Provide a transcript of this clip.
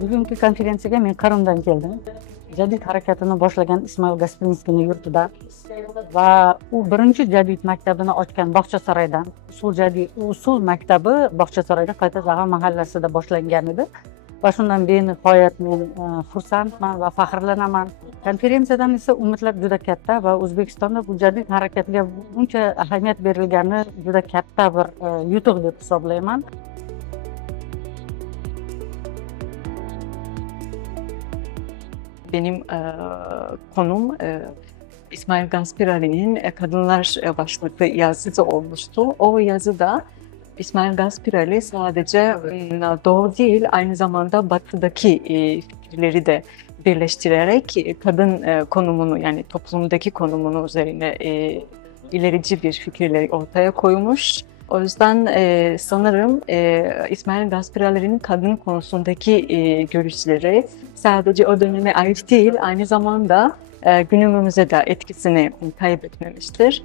Bugungi konferensiyaga men Qrimdan keldim. Jadid harakatini boshlagan Ismoil Gasprinskiyning yurtidan va u birinchi jadid maktabini ochgan Bog'chasaroydan. Usul maktabi Bog'chasaroyda Qaytazag'a mahallasida boshlangan edi. Va shundan benihoyat men xursandman va faxrlanaman. Konferensiyadan esa umidlar juda katta va O'zbekistonda bu jadid harakatga buncha ahamiyat berilgani juda katta bir yutuq deb hisoblayman. Benim konum İsmail Gaspirali'nin Kadınlar başlıklı yazısı olmuştu. O yazıda İsmail Gaspirali sadece Doğu değil, aynı zamanda Batı'daki fikirleri de birleştirerek kadın konumunu, yani toplumdaki konumunu üzerine ilerici bir fikirleri ortaya koymuş. O yüzden sanırım İsmail Gaspirali'nin kadın konusundaki görüşleri sadece o döneme ait değil, aynı zamanda günümüze de etkisini kaybetmemiştir.